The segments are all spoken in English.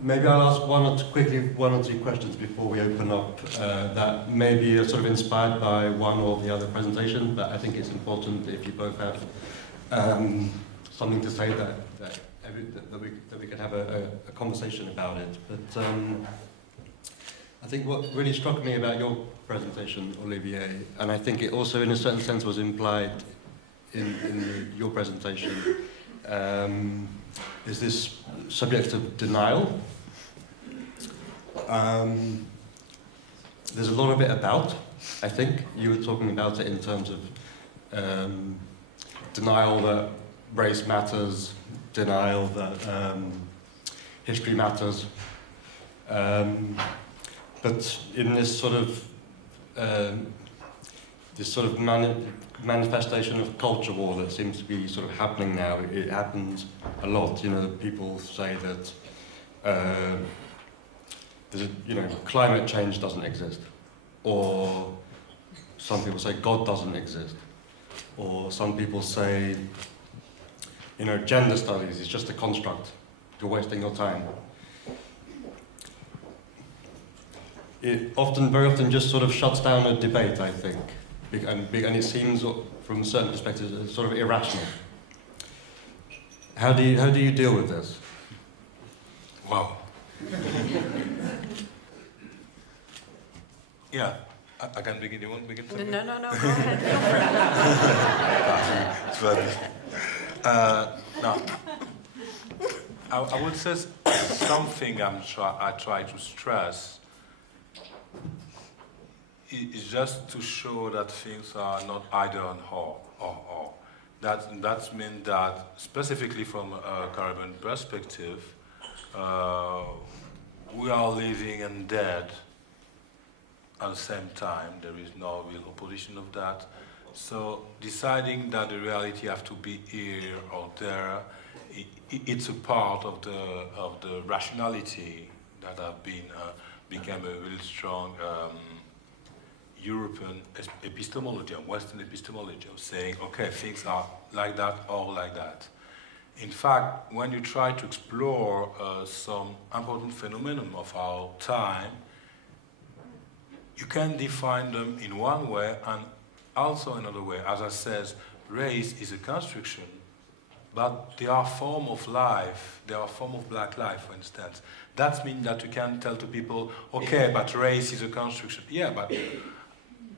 maybe I'll ask one or two questions before we open up that maybe are sort of inspired by one or the other presentation, but I think it's important if you both have something to say that we could have a conversation about it. But I think what really struck me about your presentation, Olivier, and I think it also in a certain sense was implied in your presentation, is this subject of denial. There's a lot of it about, I think. You were talking about it in terms of denial that race matters, denial that history matters. But in this sort of manifestation of culture war that seems to be sort of happening now, it happens a lot. You know, people say that climate change doesn't exist, or some people say God doesn't exist, or some people say, you know, gender studies is just a construct. You're wasting your time. It very often just sort of shuts down a debate, I think, and it seems, from certain perspectives, sort of irrational. How do you deal with this? Wow. Yeah, I can begin. You want to begin? No, go ahead. No, I would say something I try to stress is just to show that things are not either or. That means that, specifically from a Caribbean perspective, we are living and dead at the same time. There is no real opposition of that. So deciding that the reality have to be here or there, it's a part of the rationality that have become a really strong European epistemology and Western epistemology of saying, okay, things are like that or like that. In fact, when you try to explore some important phenomenon of our time, you can define them in one way and also another way. As I said, race is a construction, but they are a form of life. They are a form of black life, for instance. That means that you can tell to people, okay, but race is a construction. Yeah, but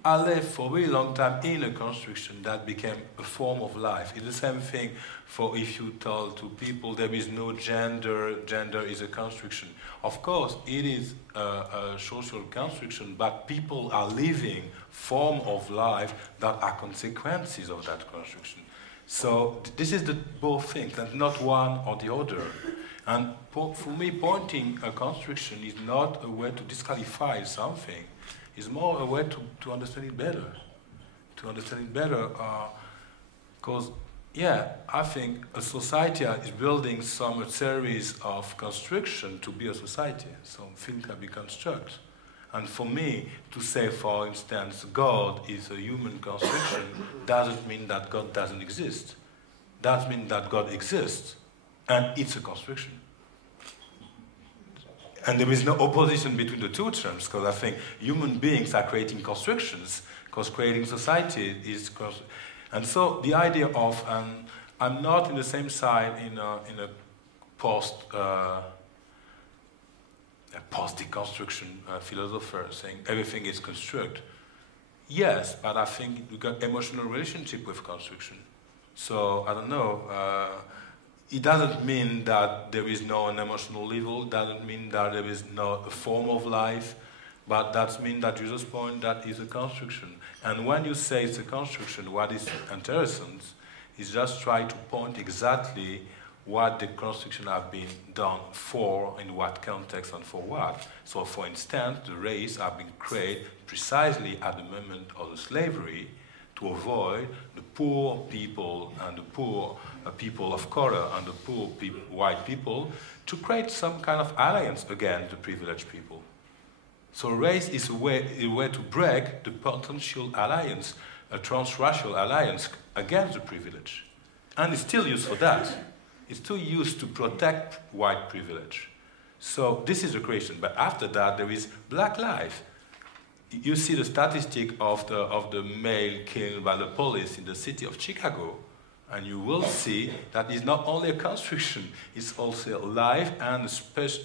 I lived for a really long time in a construction that became a form of life. It's the same thing for if you tell to people there is no gender, gender is a construction. Of course, it is a social construction, but people are living form of life that are consequences of that construction. So this is the both things, and not one or the other. And for me, pointing a construction is not a way to disqualify something. It's more a way to understand it better. To understand it better, because, yeah, I think a society is building a series of construction to be a society. Something can be constructed. And for me, to say, for instance, God is a human construction doesn't mean that God doesn't exist. That means that God exists, and it's a construction. And there is no opposition between the two terms, because I think human beings are creating constructions, because creating society is... And so the idea of... I'm not in the same side in a post-deconstruction philosopher saying everything is construct. Yes, but I think we got emotional relationship with construction. So, I don't know... it doesn't mean that there is no an emotional level, it doesn't mean that there is no a form of life, but that means that you just point that is a construction. And when you say it's a construction, what is interesting is just try to point exactly what the construction have been done for, in what context and for what. So for instance, the race have been created precisely at the moment of the slavery to avoid the poor people and the poor people of color and the poor white people, to create some kind of alliance against the privileged people. So race is a way to break the potential alliance, a transracial alliance against the privilege. And it's still used for that. It's still used to protect white privilege. So this is the creation. But after that, there is black life. You see the statistic of the male killed by the police in the city of Chicago, and you will see that it's not only a construction, it's also life and a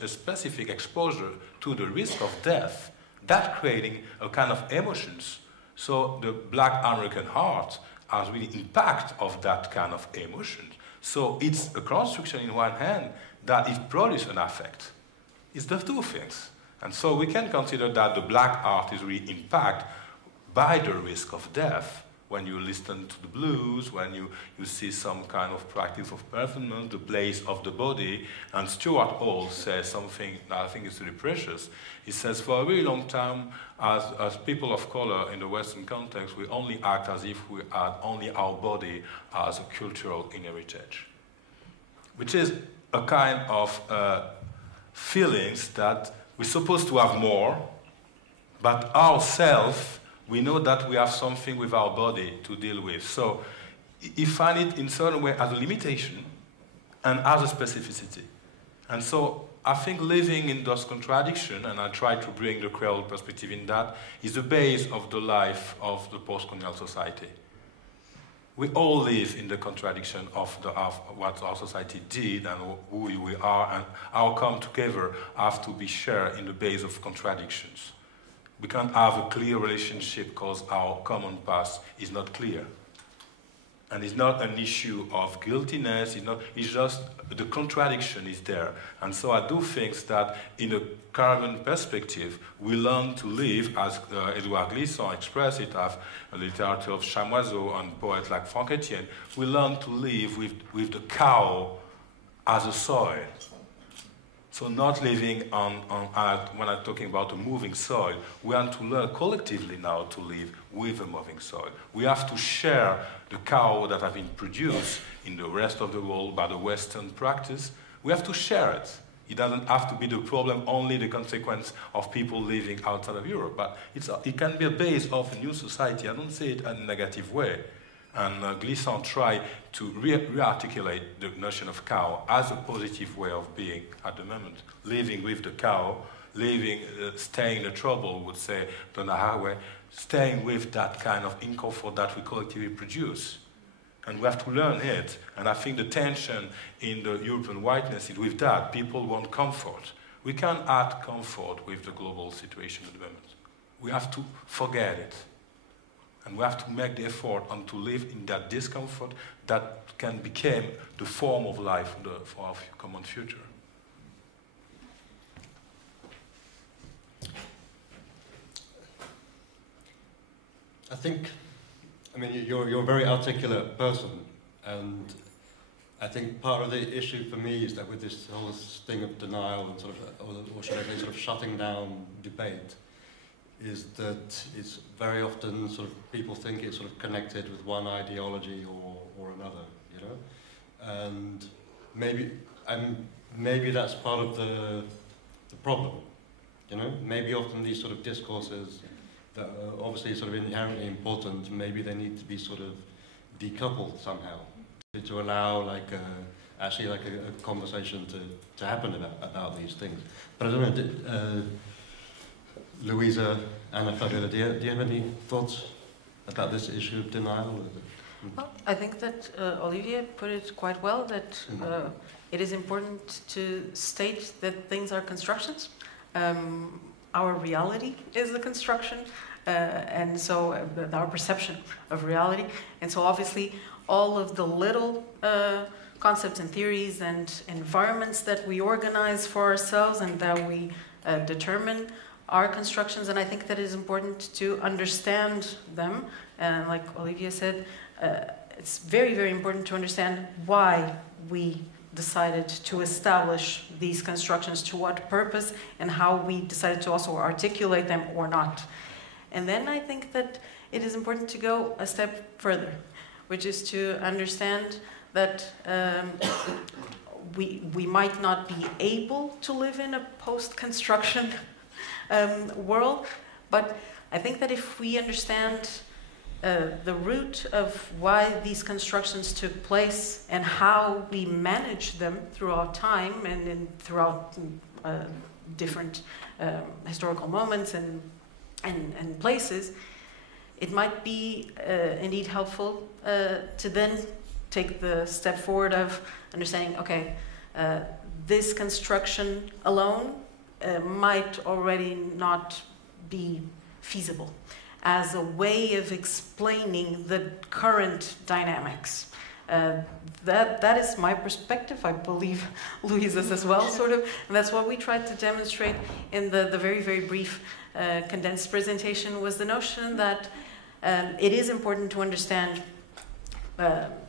specific exposure to the risk of death. That creating a kind of emotions. So the black American heart has really impact of that kind of emotion. So it's a construction in one hand that it produces an affect. It's the two things. And so we can consider that the black art is really impacted by the risk of death. When you listen to the blues, when you see some kind of practice of performance, the place of the body. And Stuart Hall says something that I think is really precious. He says, for a very long time, as people of color in the Western context, we only act as if we had only our body as a cultural heritage, which is a kind of feelings that we're supposed to have more, but ourselves, we know that we have something with our body to deal with. So you find it in certain way as a limitation and as a specificity. And so I think living in those contradictions, and I try to bring the Creole perspective in that, is the base of the life of the post-colonial society. We all live in the contradiction of what our society did and who we are, and our come together have to be shared in the base of contradictions. We can't have a clear relationship because our common past is not clear. And it's not an issue of guiltiness, it's just the contradiction is there. And so I do think that in a Caribbean perspective, we learn to live, as Edouard Glissant expressed it, as a literature of Chamoiseau and poets like Franck Etienne, we learn to live with the cow as a soil. So not living on when I'm talking about a moving soil, we have to learn collectively now to live with a moving soil. We have to share the cow that have been produced in the rest of the world by the Western practice. We have to share it. It doesn't have to be the problem, only the consequence of people living outside of Europe, but it can be a base of a new society. I don't say it in a negative way. And Glissant tried to re-articulate the notion of cow as a positive way of being at the moment. Living with the cow, staying in the trouble, would say Donna Haraway, staying with that kind of discomfort that we collectively produce. And we have to learn it. And I think the tension in the European whiteness is with that. People want comfort. We can't add comfort with the global situation at the moment. We have to forget it. And we have to make the effort and to live in that discomfort that can become the form of life for our common future. I think, I mean, you're a very articulate person, and I think part of the issue for me is that with this whole thing of denial and sort of, or should I say, sort of shutting down debate, is that it's very often sort of people think it's sort of connected with one ideology or another, you know, and maybe that's part of the problem, you know. Maybe often these sort of discourses that are obviously sort of inherently important, maybe they need to be sort of decoupled somehow to allow like actually like a conversation to happen about these things. But I don't know. Luísa and Fabíola, do you have any thoughts about this issue of denial? Well, I think that Olivier put it quite well, that it is important to state that things are constructions. Our reality is a construction, and so our perception of reality. And so obviously all of the little concepts and theories and environments that we organize for ourselves and that we determine are constructions, and I think that it is important to understand them. And like Olivier said, it's very, very important to understand why we decided to establish these constructions, to what purpose, and how we decided to also articulate them or not. And then I think that it is important to go a step further, which is to understand that we might not be able to live in a post-construction world, but I think that if we understand the root of why these constructions took place and how we manage them throughout time and throughout different historical moments and places, it might be indeed helpful to then take the step forward of understanding, okay, this construction alone might already not be feasible as a way of explaining the current dynamics. That is my perspective. I believe Luísa's as well, sort of, and that's what we tried to demonstrate in the very, very brief condensed presentation, was the notion that it is important to understand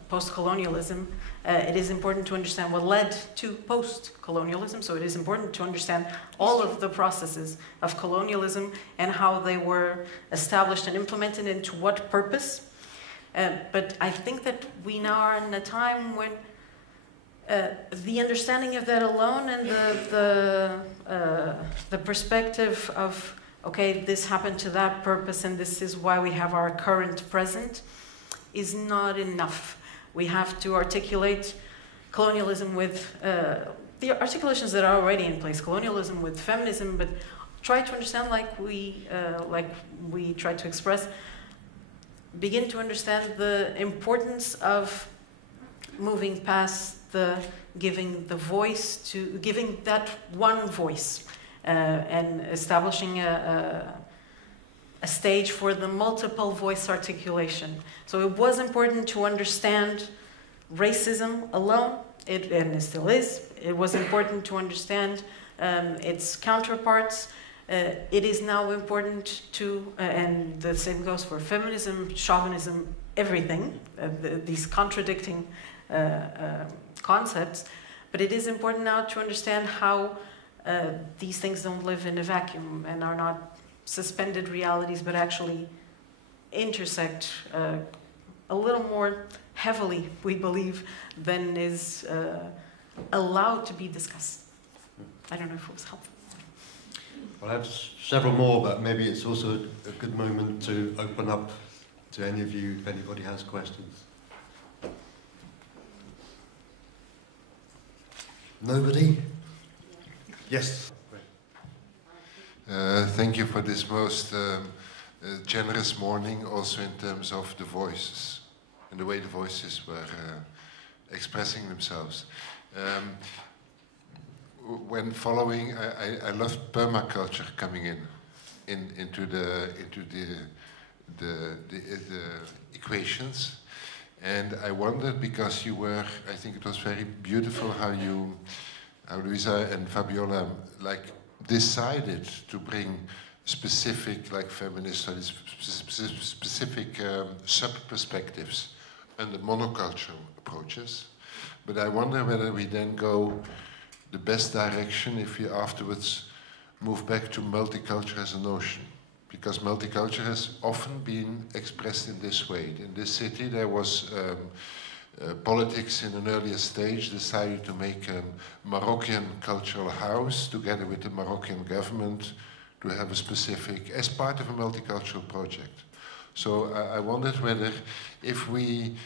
post-colonialism. It is important to understand what led to post-colonialism, so it is important to understand all of the processes of colonialism and how they were established and implemented and to what purpose. But I think that we now are in a time when the understanding of that alone and the perspective of, okay, this happened to that purpose and this is why we have our current present, is not enough. We have to articulate colonialism with the articulations that are already in place, colonialism with feminism, but try to understand, like we try to express, begin to understand the importance of moving past the giving the voice to giving that one voice and establishing a stage for the multiple voice articulation. So it was important to understand racism alone, and it still is. It was important to understand its counterparts. It is now important to, and the same goes for feminism, chauvinism, everything, these contradicting concepts, but it is important now to understand how these things don't live in a vacuum and are not suspended realities, but actually intersect a little more heavily, we believe, than is allowed to be discussed. I don't know if it was helpful. Well, I have several more, but maybe it's also a good moment to open up to any of you if anybody has questions. Nobody? Yes. Thank you for this most generous morning, also in terms of the voices and the way the voices were expressing themselves. When following, I loved permaculture coming into the equations, and I wondered, because you were, I think it was very beautiful how Luísa and Fabíola decided to bring specific, feminist studies, specific sub-perspectives under monocultural approaches. But I wonder whether we then go the best direction if we afterwards move back to multiculture as a notion. Because multiculture has often been expressed in this way. In this city there was politics in an earlier stage decided to make a Moroccan cultural house together with the Moroccan government to have a specific, as part of a multicultural project. So I wondered whether if we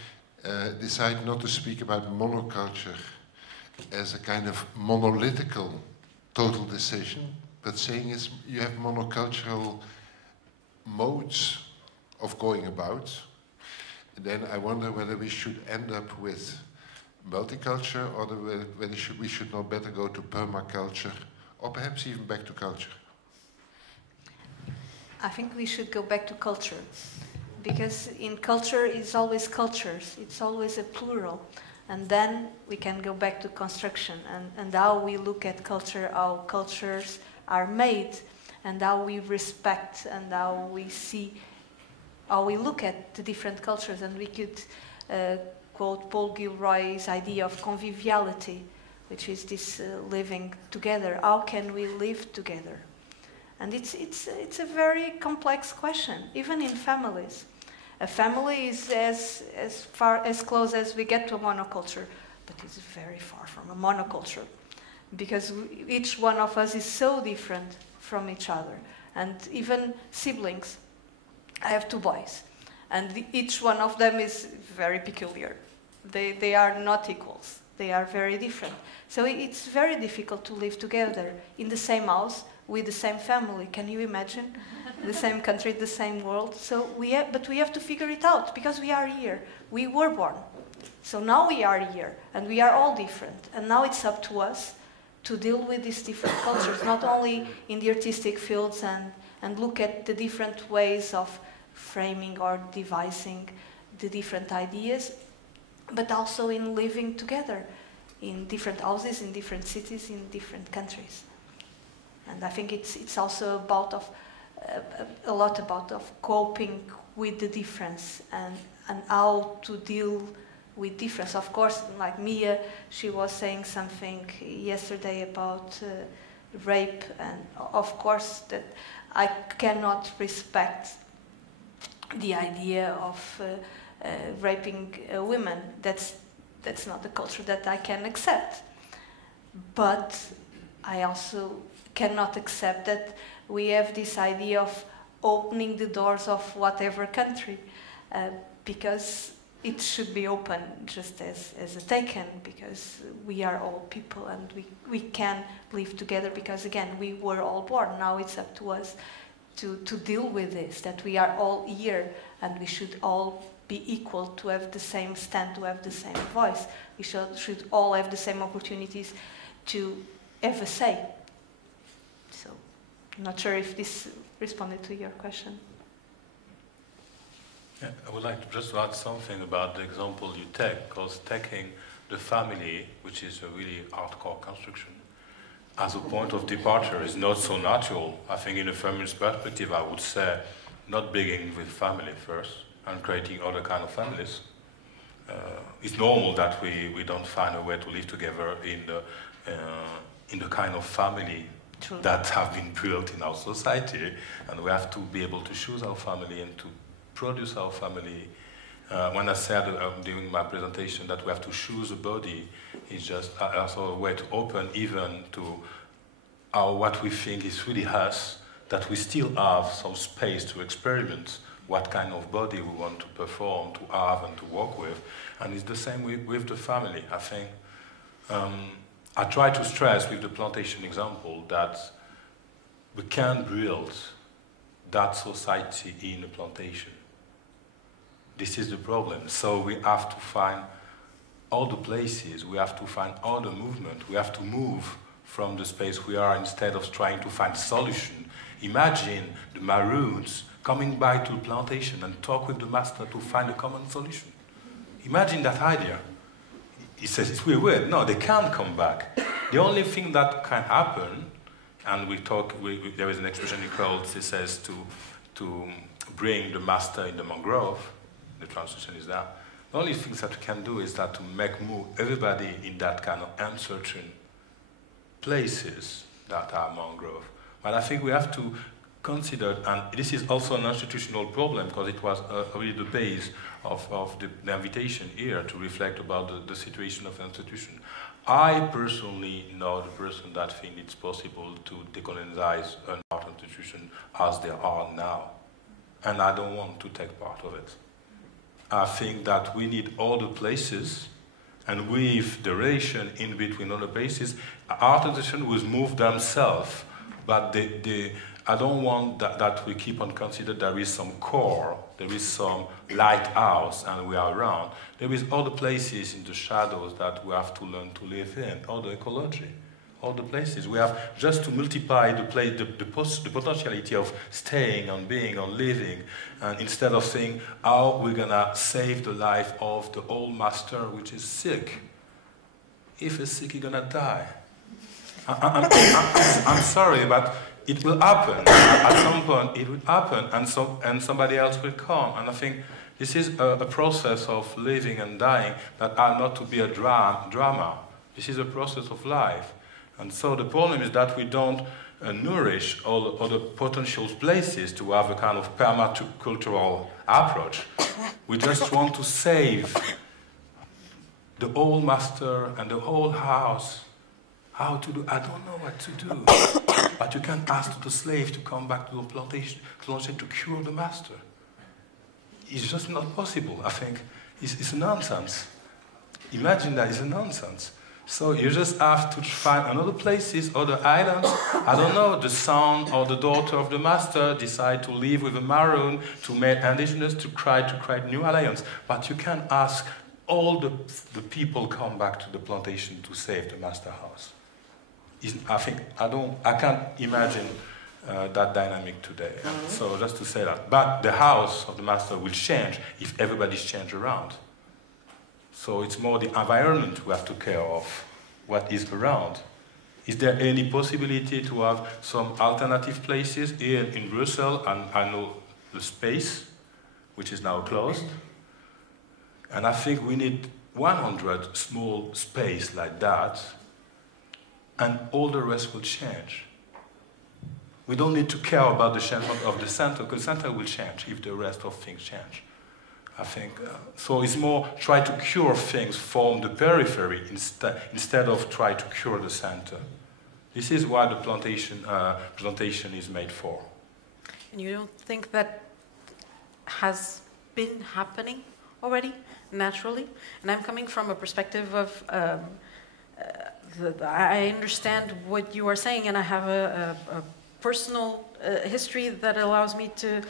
decide not to speak about monoculture as a kind of monolithical total decision, but saying you have monocultural modes of going about, then I wonder whether we should end up with multiculture or whether we should not better go to permaculture or perhaps even back to culture. I think we should go back to culture, because in culture it's always cultures, it's always a plural, and then we can go back to construction and how we look at culture, how cultures are made, and how we respect and how we see, how we look at the different cultures. And we could quote Paul Gilroy's idea of conviviality, which is this living together. How can we live together? And it's a very complex question, even in families. A family is as close as we get to a monoculture, but it's very far from a monoculture, because each one of us is so different from each other. And even siblings, I have two boys, and each one of them is very peculiar. They are not equals. They are very different. So it's very difficult to live together in the same house with the same family. Can you imagine? The same country, the same world. So but we have to figure it out because we are here. We were born. So now we are here and we are all different. And now it's up to us to deal with these different cultures, not only in the artistic fields and look at the different ways of framing or devising the different ideas, but also in living together in different houses, in different cities, in different countries. And I think it's also about a lot about coping with the difference and how to deal with difference. Of course, like Mia, she was saying something yesterday about rape, and of course that I cannot respect the idea of raping women. That's not the culture that I can accept. But I also cannot accept that we have this idea of opening the doors of whatever country, because it should be open just as a taken, because we are all people and we can live together, because again, we were all born. Now it's up to us to deal with this, that we are all here and we should all be equal, to have the same stand, to have the same voice. We should all have the same opportunities to have a say. So, I'm not sure if this responded to your question. Yeah, I would like to just add something about the example you take, because taking the family, which is a really hardcore construction, as a point of departure is not so natural. I think in a feminist perspective, I would say not beginning with family first and creating other kind of families. It's normal that we don't find a way to live together in the kind of family True. that have been built in our society, and we have to be able to choose our family and to produce our family. When I said during my presentation that we have to choose a body, it's just also a way to open even to what we think is really us, that we still have some space to experiment what kind of body we want to perform, to have, and to work with. And it's the same with the family. I think I try to stress with the plantation example that we can't build that society in a plantation. This is the problem. So we have to find all the places, we have to find all the movement, we have to move from the space we are instead of trying to find solution. Imagine the Maroons coming back to the plantation and talk with the master to find a common solution. Imagine that idea. He says it's really weird. No, they can't come back. The only thing that can happen, and there is an expression he calls, he says to bring the master in the mangrove. The translation is that. The only things that we can do is that to move everybody in that kind of uncertain places that are mangrove. But I think we have to consider, and this is also an institutional problem because it was really the base of the invitation here to reflect about the situation of the institution. I personally know the person that thinks it's possible to decolonize an art institution as they are now. And I don't want to take part of it. I think that we need all the places, and with the relation in between all the places, art institutions will move themselves, but I don't want that we keep on considering there is some core, there is some lighthouse, and we are around. There is all the places in the shadows that we have to learn to live in, all the ecology, all the places. We have just to multiply the potentiality of staying, on being, on living, and instead of saying how we're gonna save the life of the old master which is sick. If he's sick, he's gonna die. I'm sorry, but it will happen. At some point, it will happen, and somebody else will come. And I think this is a process of living and dying that are not to be a drama. This is a process of life. And so the problem is that we don't nourish all the potential places to have a kind of permacultural approach. We just want to save the old master and the old house. How to do? I don't know what to do. But you can't ask the slave to come back to the plantation to cure the master. It's just not possible. I think it's nonsense. Imagine that is a nonsense. So you just have to find another places, other islands. I don't know, the son or the daughter of the master decide to live with a Maroon to make indigenous to create new alliance. But you can ask all the people come back to the plantation to save the master house. I can't imagine that dynamic today. So just to say that. But the house of the master will change if everybody's changed around. So it's more the environment we have to care of, what is around. Is there any possibility to have some alternative places here in Brussels? And I know the space, which is now closed. And I think we need 100 small space like that, and all the rest will change. We don't need to care about the change of the center, because the center will change if the rest of things change. I think, so it's more try to cure things from the periphery instead of try to cure the center. This is what the plantation is made for. And you don't think that has been happening already, naturally? And I'm coming from a perspective of, I understand what you are saying, and I have a personal history that allows me to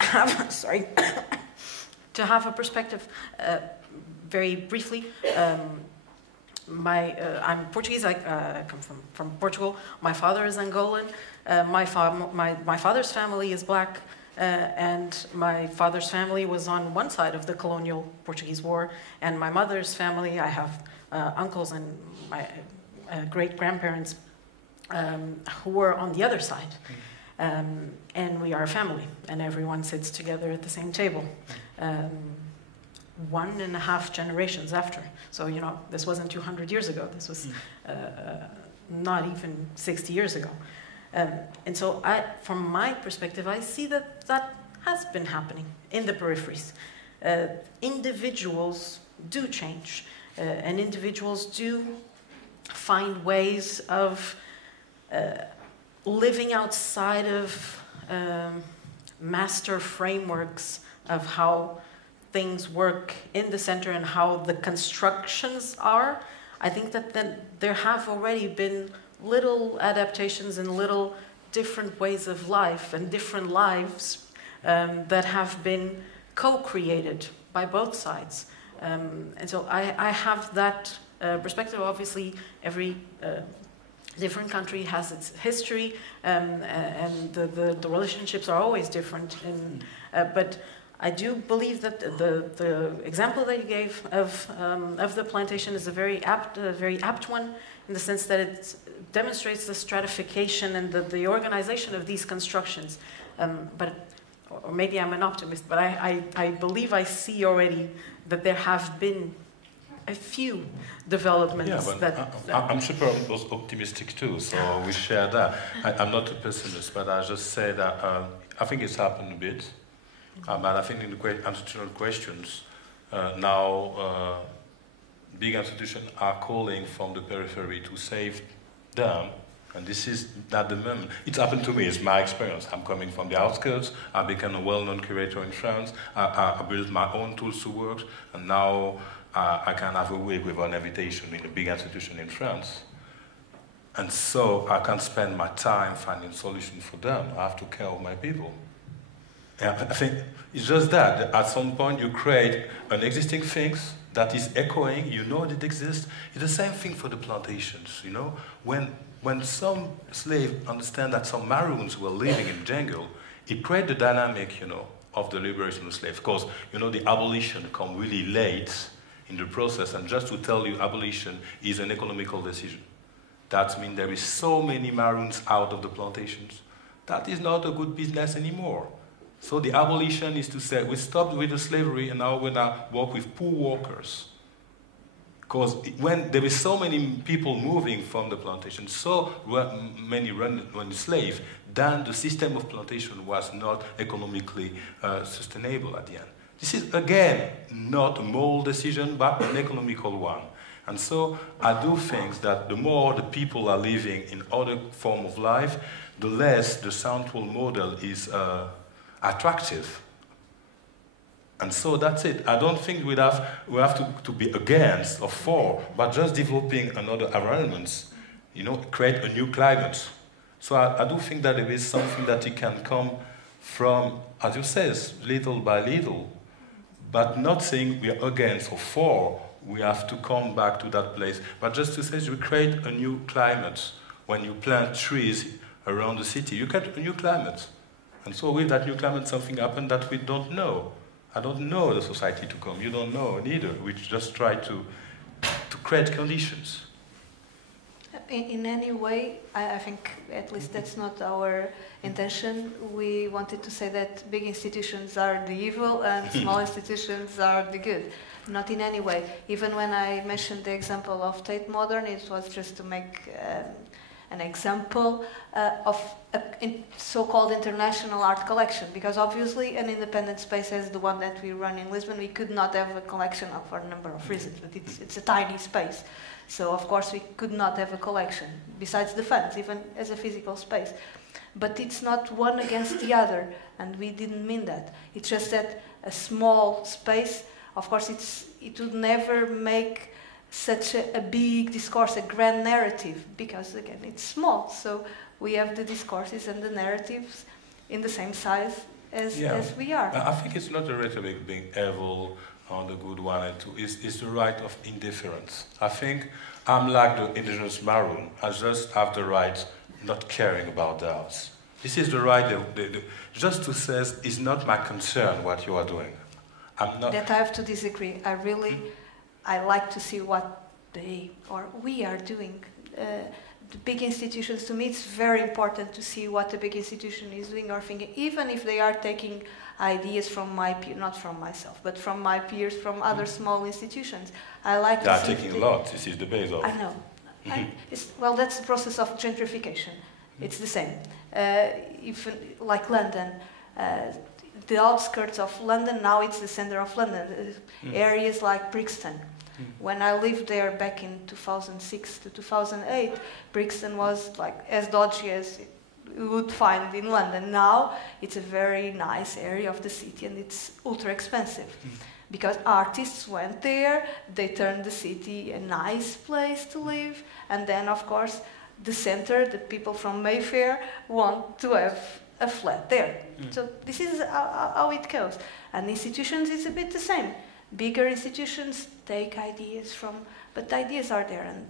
have, sorry, to have a perspective. Very briefly, I'm Portuguese. I come from Portugal. My father is Angolan. My father's family is black, and my father's family was on one side of the colonial Portuguese war, and my mother's family, I have uncles and my great-grandparents who were on the other side. And we are a family, and everyone sits together at the same table. 1.5 generations after. So, you know, this wasn't 200 years ago. This was not even 60 years ago. And so, from my perspective, I see that that has been happening in the peripheries. Individuals do change, and individuals do find ways of living outside of master frameworks of how things work in the center and how the constructions are. I think that there have already been little adaptations and little different ways of life and different lives that have been co-created by both sides. And so I have that perspective. Obviously, every different country has its history, and the relationships are always different. But I do believe that the example that you gave of the plantation is a very apt one, in the sense that it demonstrates the stratification and the organization of these constructions. Or maybe I'm an optimist, but I believe I see already that there have been a few developments. Yeah, but I'm super optimistic too, so we share that. I'm not a pessimist, but I just say that I think it's happened a bit. But I think in the institutional questions, now big institutions are calling from the periphery to save them, and this is not the moment. It's happened to me, it's my experience. I'm coming from the outskirts, I became a well-known curator in France, I built my own tools to work, and now I can have a week with an invitation in a big institution in France. And so I can't spend my time finding solutions for them. I have to care of my people. And I think it's just that at some point you create an existing thing that is echoing, you know that it exists. It's the same thing for the plantations, you know? When some slaves understand that some Maroons were living in the jungle, it created the dynamic, you know, of the liberation of slaves. Because, you know, the abolition come really late in the process, and just to tell you, abolition is an economical decision. That means there is so many Maroons out of the plantations. That is not a good business anymore. So the abolition is to say, we stopped with the slavery and now we're going to work with poor workers. Because when there is so many people moving from the plantation, so many run enslaved, then the system of plantation was not economically sustainable at the end. This is, again, not a moral decision, but an economical one. And so I do think that the more the people are living in other form of life, the less the central model is attractive. And so that's it. I don't think we have to be against or for, but just developing another environments, you know, create a new climate. So I do think that there is something that it can come from, as you say, little by little, but not saying we are against or for. We have to come back to that place. But just to say, we create a new climate. When you plant trees around the city, you get a new climate. And so with that new climate, something happened that we don't know. I don't know the society to come. You don't know neither. We just try to create conditions. In any way, I think at least that's not our intention. We wanted to say that big institutions are the evil and small institutions are the good. Not in any way. Even when I mentioned the example of Tate Modern, it was just to make an example of a so-called international art collection, because obviously an independent space as the one that we run in Lisbon, we could not have a collection for a number of reasons, but it's a tiny space. So of course we could not have a collection, besides the funds, even as a physical space. But it's not one against the other, and we didn't mean that. It's just that a small space, of course it would never make such a big discourse, a grand narrative, because again, it's small. So we have the discourses and the narratives in the same size as we are. I think it's not the rhetoric being evil or the good one, it's the right of indifference. I think I'm like the indigenous Maroon. I just have the right not caring about theirs. This is the right, just to say, it's not my concern what you are doing. I'm not. That I have to disagree. I like to see what we are doing. The big institutions, to me, it's very important to see what the big institution is doing or thinking, even if they are taking ideas from my peers, not from myself, but from my peers, from other small institutions. I like to see. They are taking a lot. This is the base of. I know. Well, that's the process of gentrification. It's the same. Even like London. The outskirts of London, now it's the center of London. Areas like Brixton. When I lived there back in 2006 to 2008, Brixton was like as dodgy as you would find in London. Now it's a very nice area of the city and it's ultra expensive. Because artists went there, they turned the city a nice place to live, and then of course the center, the people from Mayfair want to have a flat there. So this is how it goes. And institutions is a bit the same. Bigger institutions take ideas from, but the ideas are there, and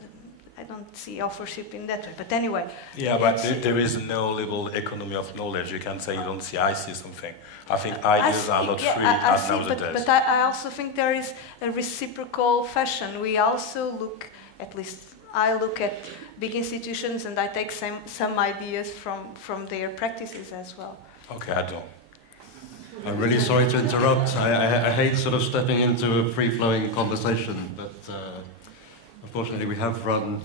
I don't see authorship in that way. But anyway. Yeah, but there is no liberal economy of knowledge. You can say you don't see, I see something. I think ideas are not free as nowadays. But I also think there is a reciprocal fashion. We also look, at least I look at big institutions and I take some ideas from their practices as well. Okay, I don't. I'm really sorry to interrupt. I hate sort of stepping into a free-flowing conversation, but unfortunately we have run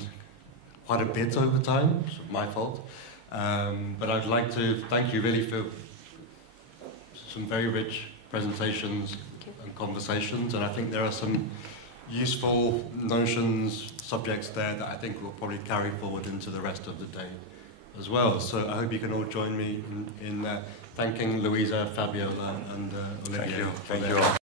quite a bit over time. It's my fault. But I'd like to thank you really for some very rich presentations and conversations, and I think there are some useful notions, subjects there that I think will probably carry forward into the rest of the day as well. So I hope you can all join me in thanking Luísa, Fabíola and Olivier. Thank you.